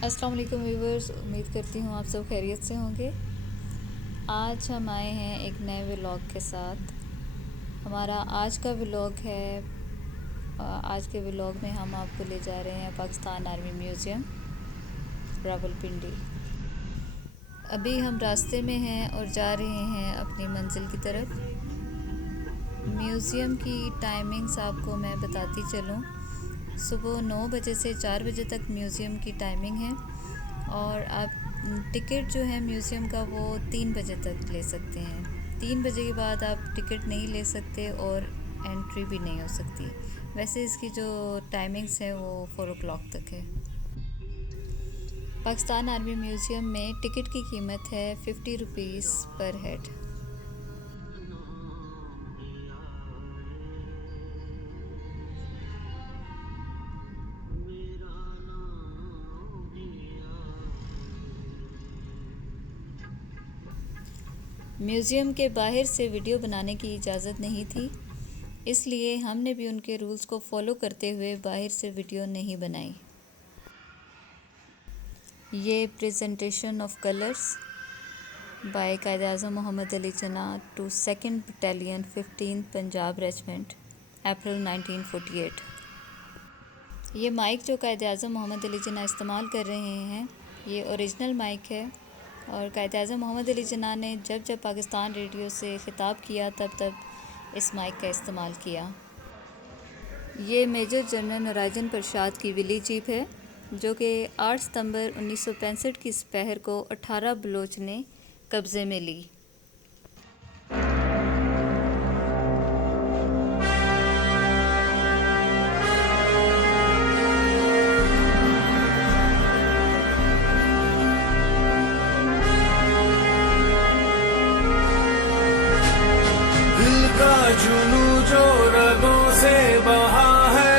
अस्सलाम वालेकुम व्यूवर्स, उम्मीद करती हूँ आप सब खैरियत से होंगे। आज हम आए हैं एक नए व्लॉग के साथ। हमारा आज का व्लॉग है। आज के व्लॉग में हम आपको ले जा रहे हैं पाकिस्तान आर्मी म्यूज़ियम रावलपिंडी। अभी हम रास्ते में हैं और जा रहे हैं अपनी मंजिल की तरफ। म्यूज़ियम की टाइमिंग्स आपको मैं बताती चलूँ। सुबह 9 बजे से 4 बजे तक म्यूज़ियम की टाइमिंग है और आप टिकट जो है म्यूज़ियम का वो 3 बजे तक ले सकते हैं। 3 बजे के बाद आप टिकट नहीं ले सकते और एंट्री भी नहीं हो सकती। वैसे इसकी जो टाइमिंग्स है वो 4 o'clock तक है। पाकिस्तान आर्मी म्यूज़ियम में टिकट की कीमत है 50 रुपीज़ पर हेड। म्यूज़ियम के बाहर से वीडियो बनाने की इजाज़त नहीं थी, इसलिए हमने भी उनके रूल्स को फॉलो करते हुए बाहर से वीडियो नहीं बनाई। ये presentation of colours by Quaid-e-Azam Mohammad Ali Jinnah to 2nd battalion 15th Punjab regiment April 1948। ये माइक जो कायद-ए-आज़म मोहम्मद अली जिन्ना इस्तेमाल कर रहे हैं ये ओरिजिनल माइक है और कायद-ए-आज़म मोहम्मद अली जिन्ना ने जब जब पाकिस्तान रेडियो से ख़िताब किया तब इस माइक का इस्तेमाल किया। ये मेजर जनरल नरायजन प्रसाद की विली जीप है जो कि 8 सितंबर 1965 की दोपहर को 18 बलोच ने कब्ज़े में ली। जुनू जो रगों से बहा है,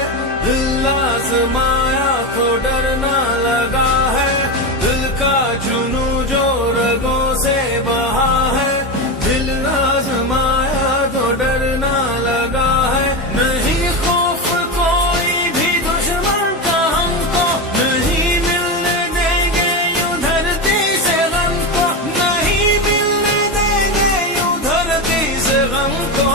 दिल आज़माया तो डरना लगा है। दिल का जुनू जो रगों से बहा है, दिल आज़माया तो डरना लगा है। नहीं खौफ कोई भी दुश्मन का हमको, नहीं मिलने देंगे यूं धरती से गम को, नहीं मिलने देंगे यूं धरती से गम को।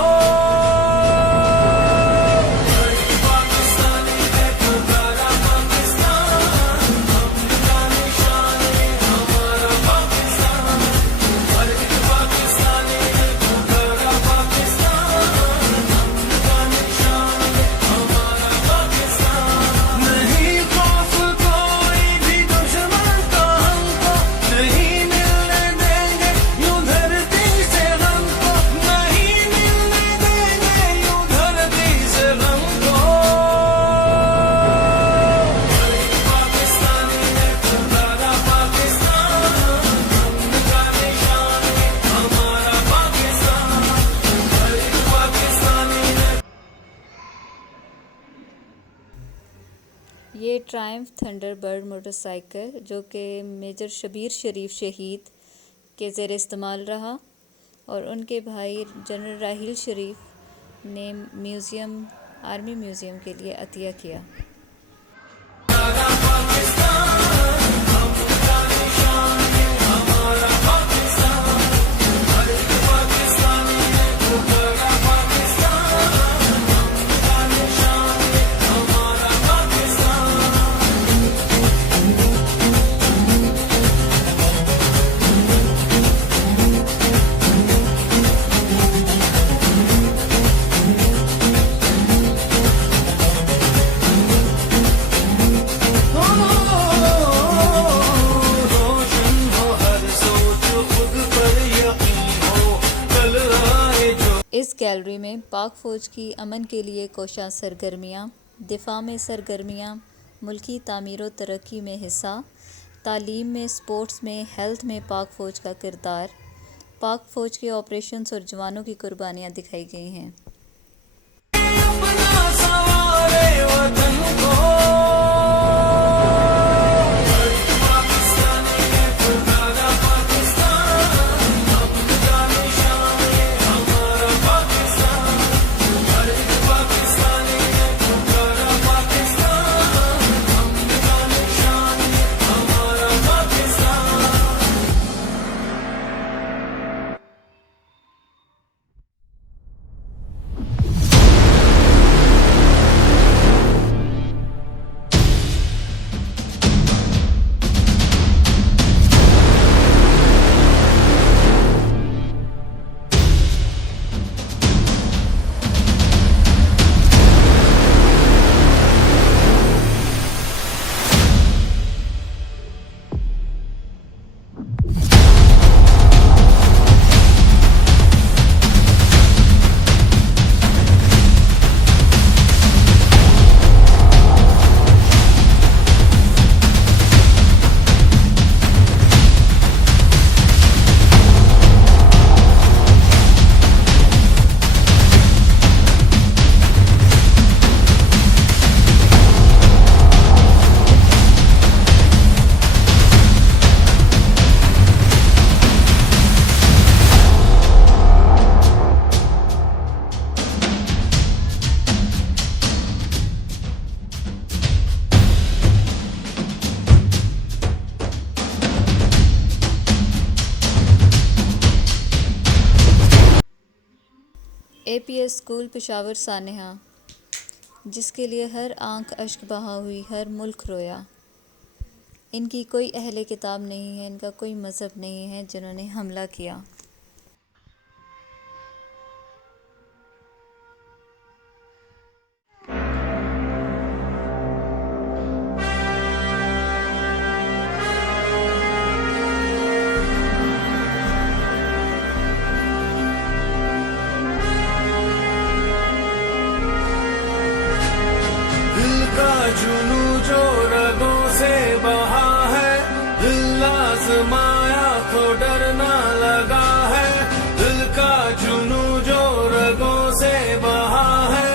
ये ट्रायम्फ थंडरबर्ड मोटरसाइकिल जो कि मेजर शबीर शरीफ शहीद के ज़ेर इस्तेमाल रहा और उनके भाई जनरल राहील शरीफ ने आर्मी म्यूज़ियम के लिए अतिया किया। इस गैलरी में पाक फ़ौज की अमन के लिए कोशा सरगर्मियाँ, दिफा में सरगर्मियाँ, मुल्की तामीर व तरक्की में हिस्सा, तालीम में, स्पोर्ट्स में, हेल्थ में पाक फ़ौज का किरदार, पाक फ़ौज के ऑपरेशंस और जवानों की कुर्बानियाँ दिखाई गई हैं। APS स्कूल पेशावर सानेहा, जिसके लिए हर आंख अश्क बहा हुई, हर मुल्क रोया। इनकी कोई अहले किताब नहीं है, इनका कोई मज़हब नहीं है जिन्होंने हमला किया। जुनू जो रगों से बहा है, दिल आज़माया तो डरना लगा है। दिल का जुनू जो रगों से बहा है,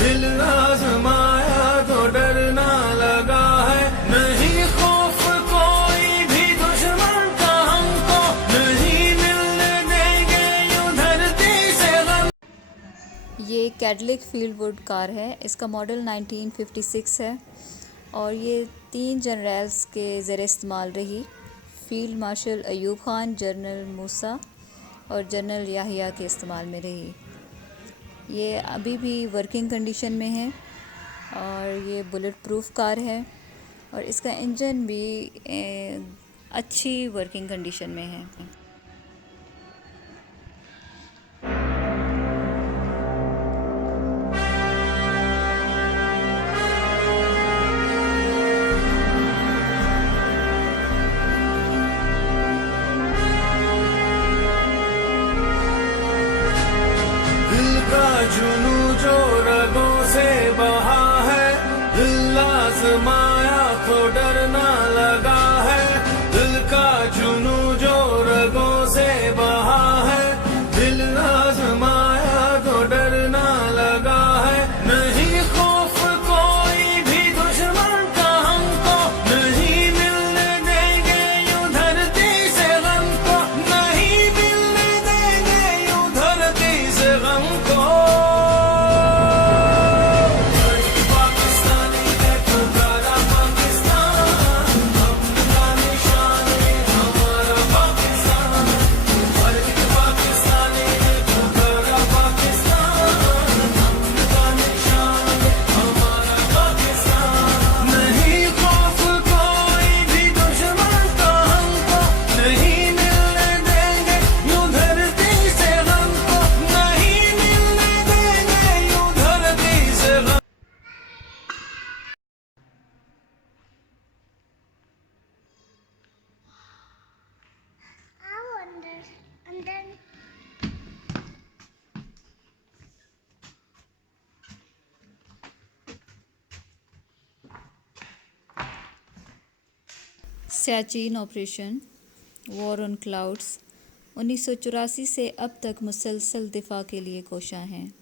दिल आज़माया तो डरना लगा है। नहीं खौफ कोई भी दुश्मन का हमको, नहीं मिलने देंगे यूं धरती से गम। ये कैडलिक फील्डवुड कार है। इसका मॉडल 1956 है और ये 3 जनरल्स के ज़र इस्तेमाल रही। Field marshal Ayub Khan, general Musa और जनरल याहिया के इस्तेमाल में रही। ये अभी भी वर्किंग कंडीशन में है और ये बुलेट प्रूफ कार है और इसका इंजन भी अच्छी वर्किंग कंडीशन में है। जुनू जो रगों से बहा है, दिल आज़माया तो डरना लगा है। दिल का जुनू जो रगों से बहा है, दिल आज़माया तो डरना लगा है। नहीं खौफ कोई भी दुश्मन का हमको, नहीं मिलने देंगे यूं धरती से गम को, नहीं मिलने देंगे यूं धरती से गम को। Siachen operation, war on clouds 1984 से अब तक मुसलसल दिफा के लिए कोशां हैं।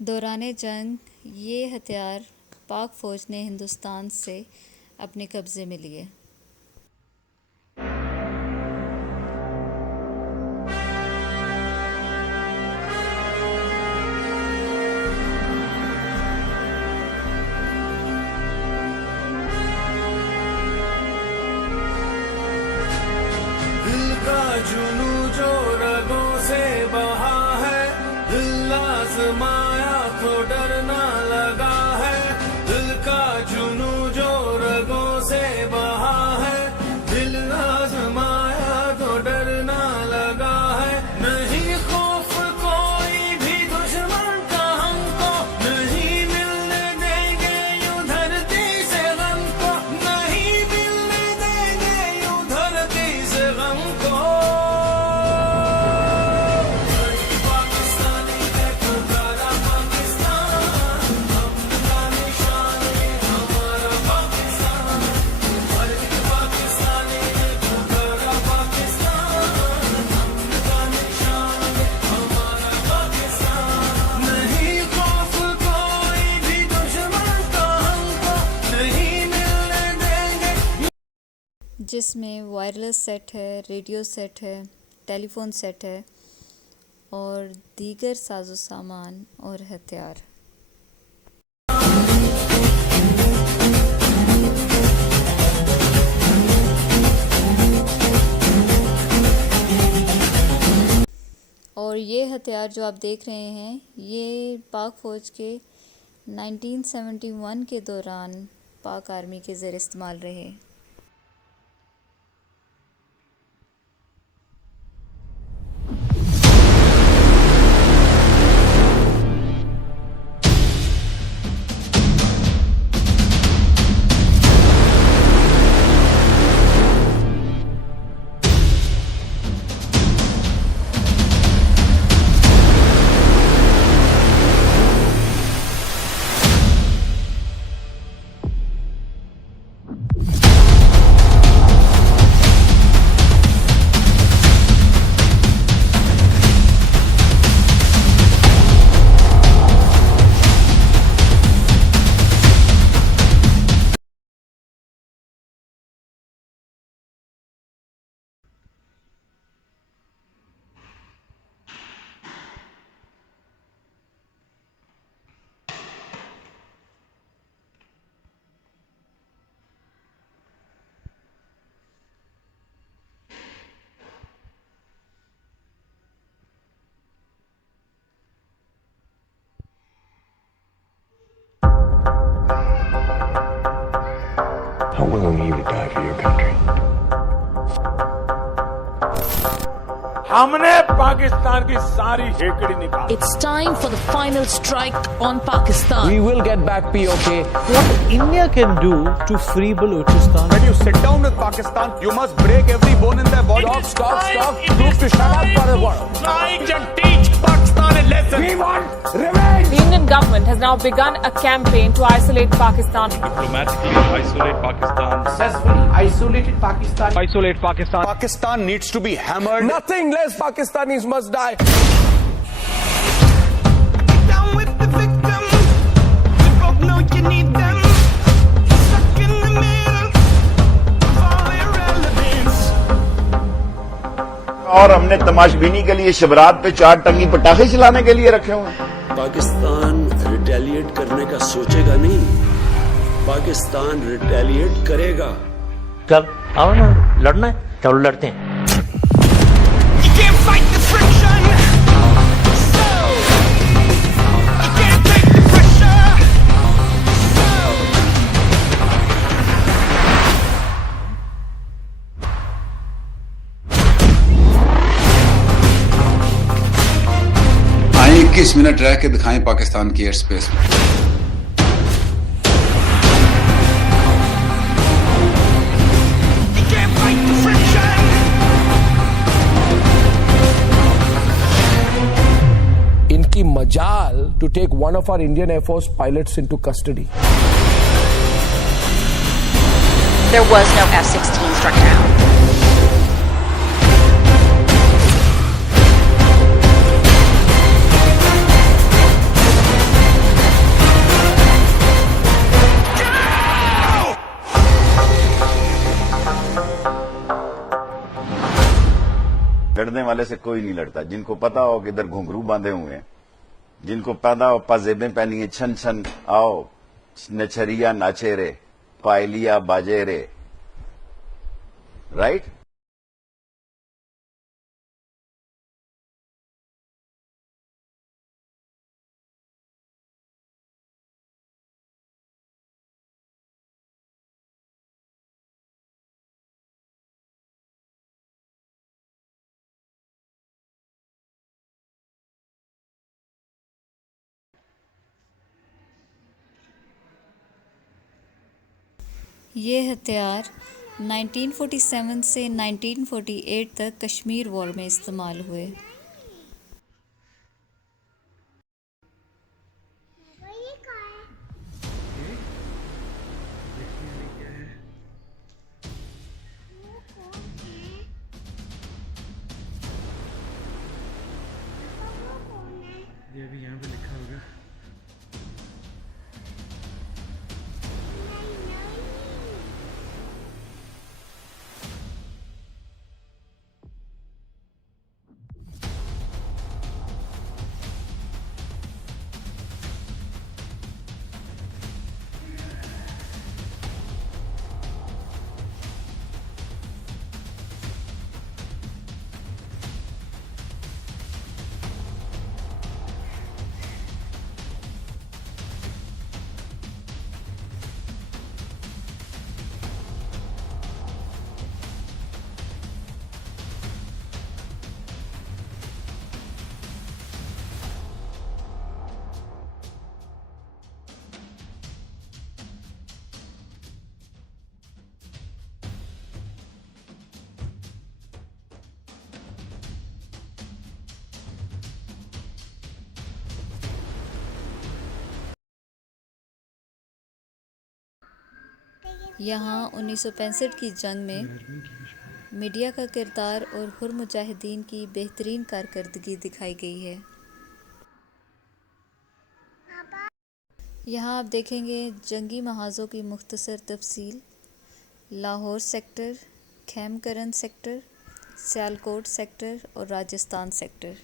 दौरान जंग ये हथियार पाक फ़ौज ने हिंदुस्तान से अपने कब्ज़े में लिए। दिल का जुनू जो रगों से बहा है, दिल आज़माया तो डरना लगा है। दिल का जुनू जो रगों से बहा है, दिल आज़माया तो डरना लगा है। नहीं खौफ कोई भी दुश्मन का हमको, नहीं मिलने देंगे हमको। पाकिस्तानी देखो प्यारा पाकिस्तान, अपना निशान है हमारा पाकिस्तान। हर एक पाकिस्तानी देखो प्यारा पाकिस्तान, अपना निशान है हमारा पाकिस्तान। नहीं खौफ कोई भी दुश्मन का हमको, नहीं मिलने देंगे। जिसमें वायरलेस सेट है, रेडियो सेट है, टेलीफोन सेट है और दीगर साजो सामान और हथियार। और ये हथियार जो आप देख रहे हैं, ये पाक फ़ौज के 1971 के दौरान पाक आर्मी के ज़ेर इस्तेमाल रहे। How willing are you to die for your country? हमने पाकिस्तान की सारी हेकड़ी निकाली। It's time for the final strike on Pakistan. We will get back POK. What India can do to free Balochistan? When you sit down with Pakistan, you must break every bone in their body. Stop. Prove to shut up for a while. Trying to teach Pakistan a lesson. We want revenge. The Indian government has now begun a campaign to isolate Pakistan. Diplomatically isolate Pakistan. Successfully isolated Pakistan. Isolate Pakistan. Pakistan needs to be hammered. Nothing less Pakistanis must die. Down with the victims, we both know you need them. Stuck in the middle of all irrelevance. और हमने तमाशबीनी के लिए शिवरात पे 4 टंगी पटाखे चलाने के लिए रखे हुए हैं। पाकिस्तान रिटेलिएट करने का सोचेगा नहीं, पाकिस्तान रिटेलिएट करेगा। चल आओ ना, लड़ना है चलो लड़ते हैं। You can't fight the friction, so you can't take the pressure, so आए 21 मिनट रह के दिखाएं पाकिस्तान की एयर स्पेस में। you can't fight the friction. इनकी मजाल to take one of our Indian Air Force pilots into custody. There was no F-16 struck down. लड़ने वाले से कोई नहीं लड़ता। जिनको पता हो कि इधर घुंघरू बांधे हुए हैं, जिनको पता हो पाजेबें पहनी है, छन छन आओ नचरिया नाचे रे, पायलिया बाजे रे, राइट। ये हथियार 1947 से 1948 तक कश्मीर वॉर में इस्तेमाल हुए। ये भी यहाँ पे लिखा होगा। यहाँ 1965 की जंग में मीडिया का किरदार और हुर मुजाहिदीन की बेहतरीन कारकर्दगी दिखाई गई है। यहाँ आप देखेंगे जंगी महाज़ों की मुख्तसर तफसील, Lahore sector, Khemkaran sector, Sialkot sector और राजस्थान सेक्टर।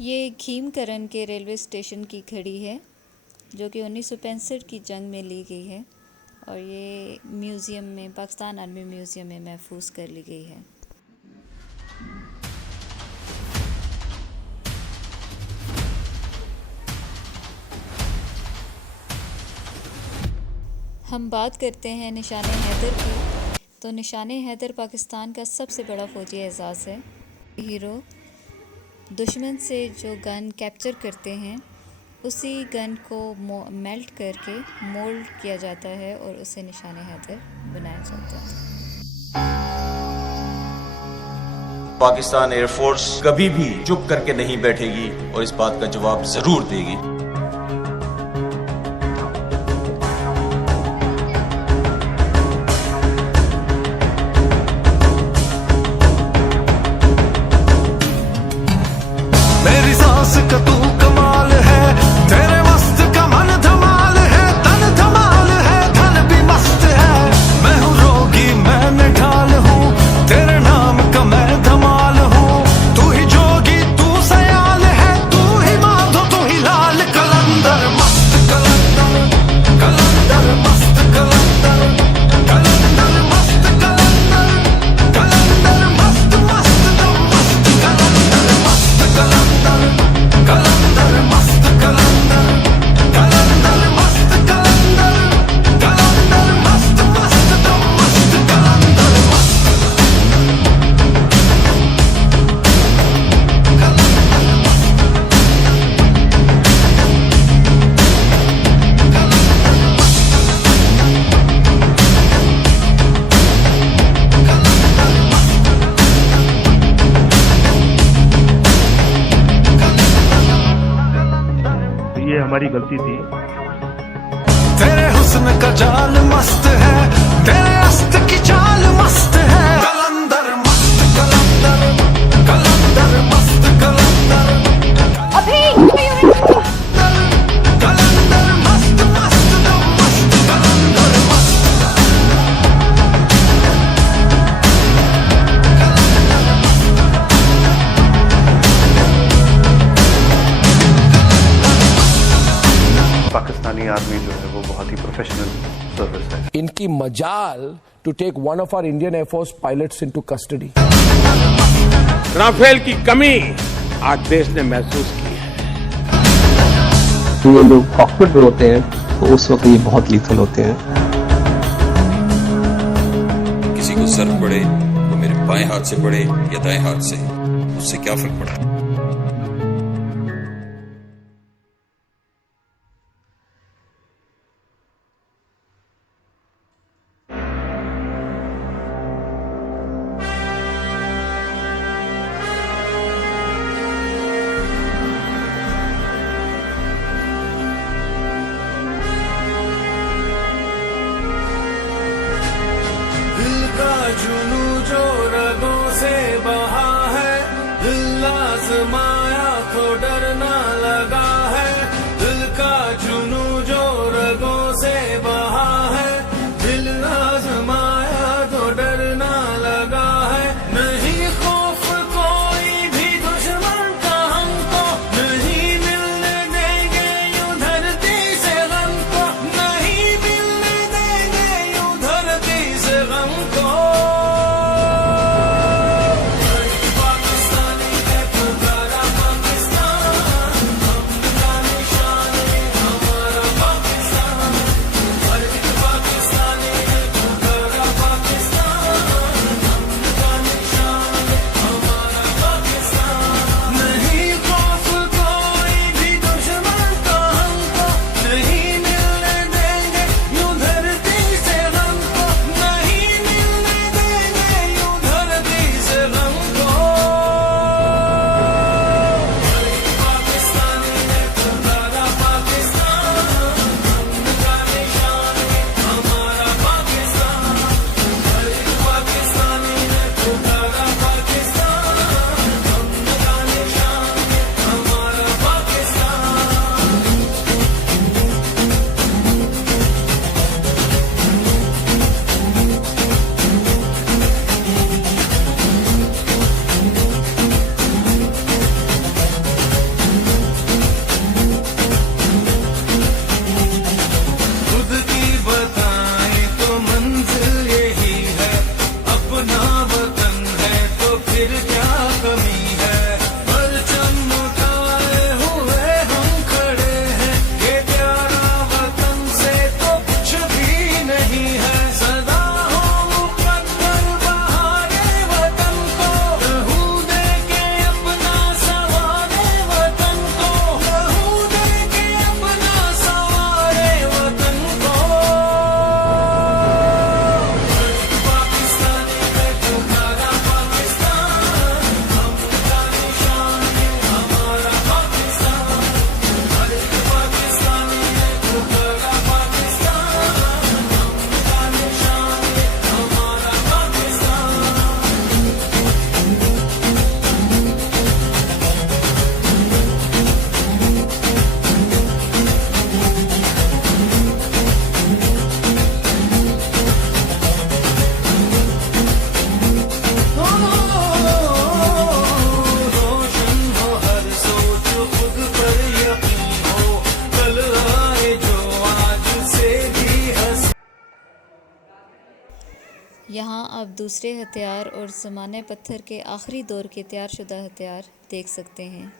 ये खीमकरन के रेलवे स्टेशन की घड़ी है जो कि 1965 की जंग में ली गई है और ये म्यूज़ियम में, पाकिस्तान आर्मी म्यूज़ियम में महफूज कर ली गई है। हम बात करते हैं निशाने हैदर की, तो निशाने हैदर पाकिस्तान का सबसे बड़ा फौजी एजाज़ है। हीरो दुश्मन से जो गन कैप्चर करते हैं उसी गन को मेल्ट करके मोल्ड किया जाता है और उसे निशाने हैदर बनाया जाता है। पाकिस्तान एयरफोर्स कभी भी चुप करके नहीं बैठेगी और इस बात का जवाब जरूर देगी। मेरी सांस का तू कमाल है, तेरे मस्त का मन धमाल है, तन धमाल है, धन भी मस्त है। मैं हूँ रोगी, मैं निढाल हूँ, तेरे नाम का मैं धमाल हूँ। तू ही जोगी, तू सयाल है, तू ही माधो, तू ही लाल कलंदर, मस्त कलंदर, कलंदर मस्त कलंदर, कलंदर मस्त कलंदर, कलंदर मस्त मस्त दम मस्त कलंदर, मस्त कलंदर, कलंदर मस्त कलंदर, कलंदर मस्त कलंदर, कलंदर मस्त मस्त दम मस्त कलंदर ये हमारी गलती थी। तेरे हुस्न का जाल मस्त है, तेरे अस्त की चाल मस्त है। कलंदर मस्त कलंदर, कलंदर मस्त कलंदर, कलंदर मस्त मस्त दम मस्त कलंदर मस्त। पाकिस्तानी आर्मी जो है वो बहुत ही प्रोफेशनल सर्विस है। इनकी मजाल to take one of our Indian air force pilots into custody. Rafale की कमी आज देश ने महसूस की है। ये लोग कॉकपिट में होते हैं तो उस वक्त ये बहुत लीथल होते हैं। को जर्ब पड़े तो मेरे बाएं हाथ से पड़े या दाएं हाथ से, उससे क्या फर्क पड़ा। जुनू जो रगों से बहा है, दिल आजमाया तो डरना लगा है। दिल का जुनू जो रगों से बहा है, दिल आजमाया तो डरना लगा है। नहीं खौफ कोई भी दुश्मन का हमको, नहीं मिलने देंगे यूं धरती से गम को, नहीं मिलने देंगे यूं धरती से गम को। यहाँ आप दूसरे हथियार और ज़माने पत्थर के आखिरी दौर के तैयारशुदा हथियार देख सकते हैं।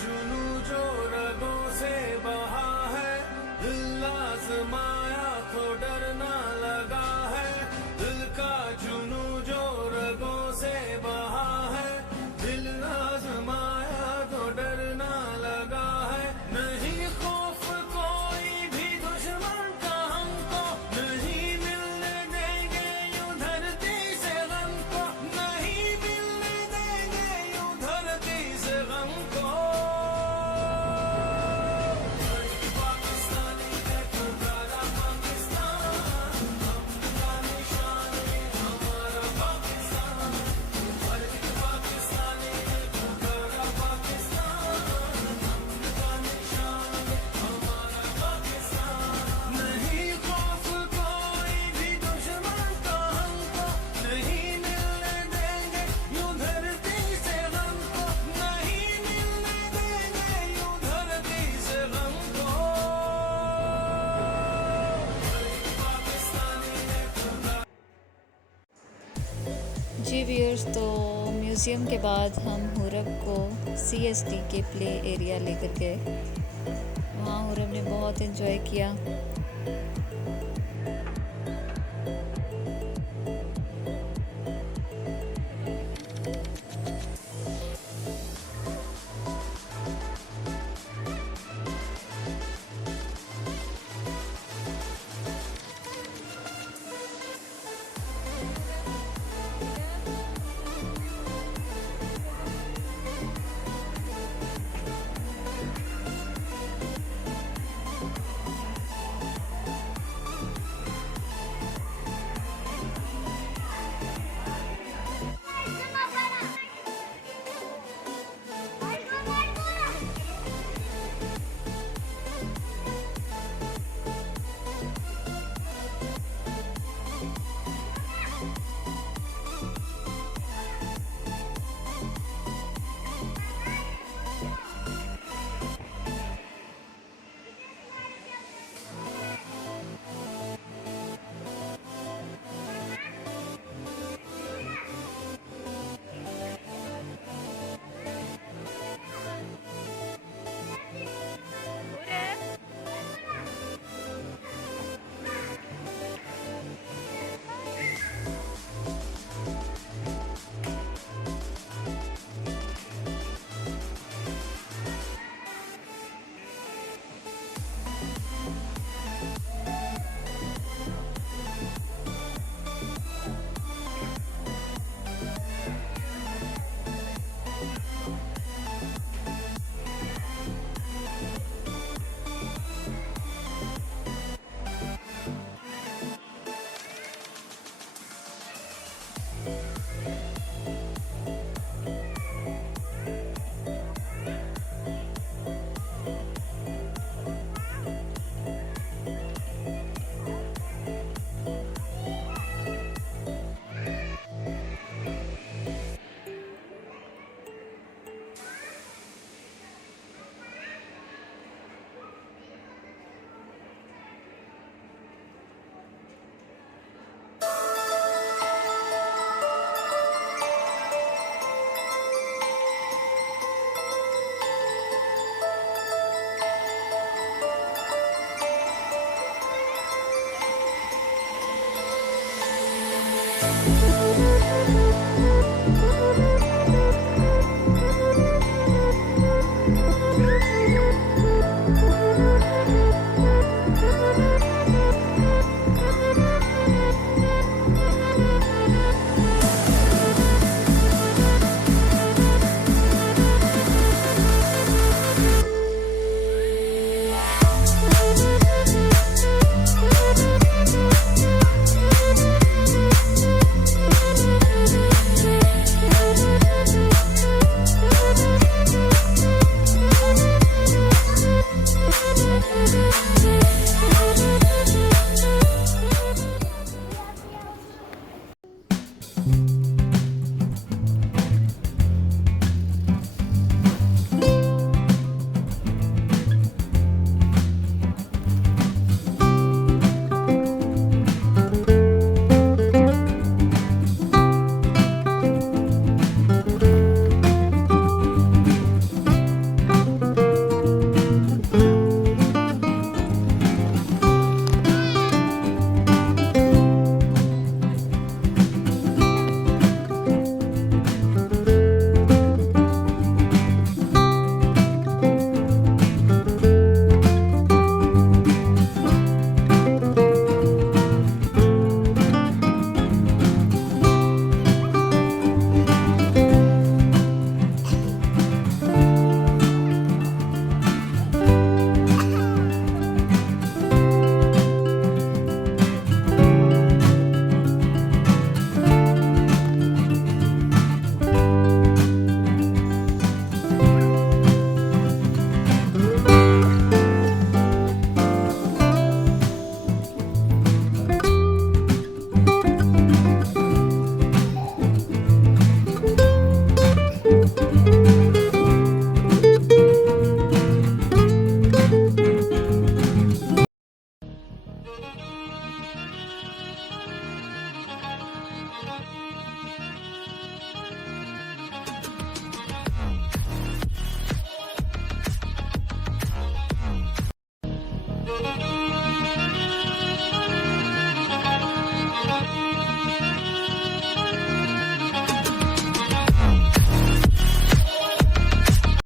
जुनू जो रगों से बहा है, दिल आजमाया तो डरना लगा है। दिल का जुनू जो रगों से बहा है, दिल आजमाया तो डरना लगा है। नहीं खौफ कोई भी दुश्मन का हमको, नहीं मिलने देंगे यूं धरती से गम को, नहीं मिलने देंगे यूं धरती से गम को। पाकिस्तानी है पुकारा पाकिस्तान, अपना निशान है हमारा पाकिस्तान। हर एक पाकिस्तानी है पुकारा पाकिस्तान, अपना निशान है हमारा पाकिस्तान। नहीं खौफ कोई भी दुश्मन का हमको, नहीं मिलने देंगे यूं धरती से गम को, नहीं मिलने देंगे यूं धरती से गम को। पाकिस्तानी है पुकारा। जी व्यूअर्स, तो म्यूज़ियम के बाद हम हुरब को CST के प्ले एरिया लेकर गए। वहाँ हुरब ने बहुत एंजॉय किया।